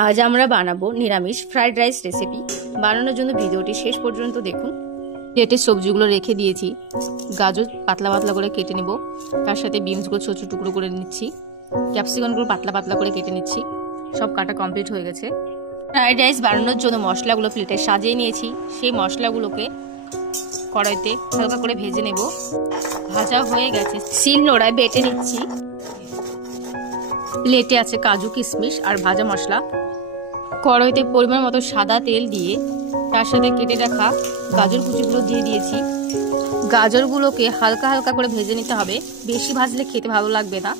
আজ আমরা বানাবো নিরামিষ ফ্রাইড রাইস রেসিপি। বানানোর জন্য ভিডিওটি শেষ পর্যন্ত দেখুন। প্লেটে সবজিগুলো রেখে দিয়েছি। গাজর পাতলা পাতলা করে কেটে নেব, তার সাথে বিনসগুলো ছোট ছোট টুকরো করে নিচ্ছি, ক্যাপসিকামগুলো পাতলা পাতলা করে কেটে নিচ্ছি। সব কাটা কমপ্লিট হয়ে গেছে। ফ্রাইড রাইস বানানোর জন্য মশলাগুলো প্লেটে সাজিয়ে নিয়েছি। সেই মশলাগুলোকে কড়াইতে হালকা করে ভেজে নেব। ভাজা হয়ে গেছে, শিল নোড়ায় বেটে নিচ্ছি। প্লেটে আছে কাজু কিশমিশ আর ভাজা মশলা। কড়াইতে পরিমাণ মতো সাদা তেল দিয়ে তার সাথে কেটে রাখা গাজর কুচিগুলো দিয়ে দিয়েছি। গাজরগুলোকে হালকা হালকা করে ভেজে নিতে হবে, বেশি ভাজলে খেতে ভালো লাগবে না।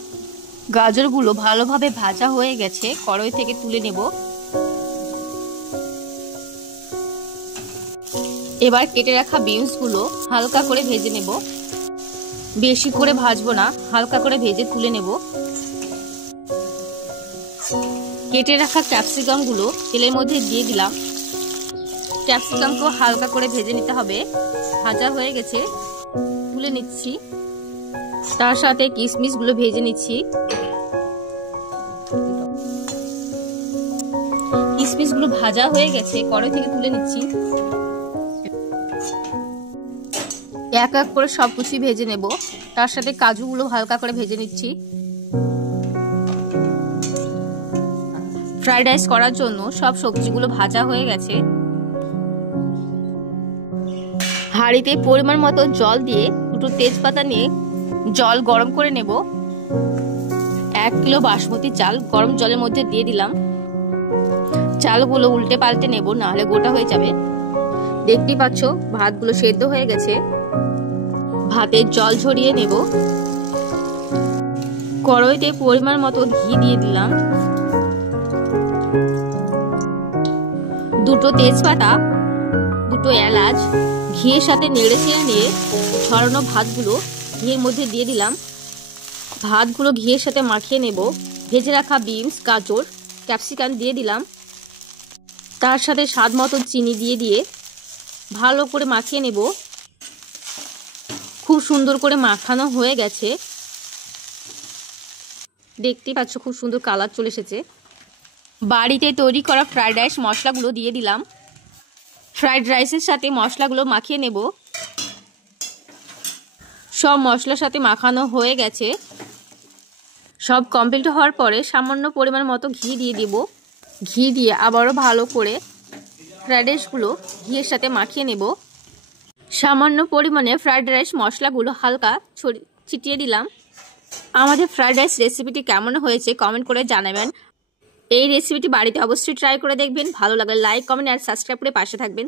গাজরগুলো ভালোভাবে ভাজা হয়ে গেছে, কড়াই থেকে তুলে নেব। এবার কেটে রাখা বিনসগুলো হালকা করে ভেজে নেব। বেশি করে ভাজবো না, হালকা করে ভেজে তুলে নেব। কেটে রাখা ক্যাপসিকামগুলো তেলের মধ্যে দিয়ে দিলাম। ক্যাপসিকামকেও হালকা করে ভেজে নিতে হবে। ভাজা হয়ে গেছে, তুলে নিচ্ছি। তার সাথে কিশমিশগুলো ভেজে নিচ্ছি। কিশমিশগুলো ভাজা হয়ে গেছে, কড়াই থেকে তুলে নিচ্ছি। এক এক করে সব কিছু ভেজে নেব। তার সাথে কাজুগুলো হালকা করে ভেজে নিচ্ছি। ফ্রাইড রাইস করার জন্য সব সবজিগুলো ভাজা হয়ে গেছে। হাঁড়িতে পরিমাণ মতো জল দিয়ে দুটো তেজপাতা নিয়ে জল গরম করে নেব। 1 কিলো বাসমতি চাল গরম জলের মধ্যে দিয়ে দিলাম। চালগুলো উল্টে পাল্টে নেব, নাহলে গোটা হয়ে যাবে। দেখতেই পাচ্ছ ভাতগুলো সেদ্ধ হয়ে গেছে। ভাতের জল ঝরিয়ে নেব। কড়াইতে পরিমাণ মতো ঘি দিয়ে দিলাম। দুটো তেজপাতা, দুটো এলাচ ঘিয়ের সাথে নেড়ে চেড়ে নিয়ে ছড়ানো ভাতগুলো ঘিয়ের মধ্যে দিয়ে দিলাম। ভাতগুলো ঘিয়ের সাথে মাখিয়ে নেব। ভেজে রাখা বিনস, গাজর, ক্যাপসিকাম দিয়ে দিলাম। তার সাথে স্বাদ মতো চিনি দিয়ে ভালো করে মাখিয়ে নেব। খুব সুন্দর করে মাখানো হয়ে গেছে। দেখতেই পাচ্ছ খুব সুন্দর কালার চলে এসেছে। বাড়িতে তৈরি করা ফ্রাইড রাইস মশলাগুলো দিয়ে দিলাম। ফ্রাইড রাইসের সাথে মশলাগুলো মাখিয়ে নেব। সব মশলার সাথে মাখানো হয়ে গেছে। সব কমপ্লিট হওয়ার পরে সামান্য পরিমাণ মতো ঘি দিয়ে দিব। ঘি দিয়ে আবারও ভালো করে ফ্রাইড রাইসগুলো ঘিয়ের সাথে মাখিয়ে নেব। সামান্য পরিমাণে ফ্রাইড রাইস মশলাগুলো হালকা ছিটিয়ে দিলাম। আমাদের ফ্রাইড রাইস রেসিপিটি কেমন হয়েছে কমেন্ট করে জানাবেন। এই রেসিপিটি বাড়িতে অবশ্যই ট্রাই করে দেখবেন। ভালো লাগলে লাইক, কমেন্ট আর সাবস্ক্রাইব করে পাশে থাকবেন।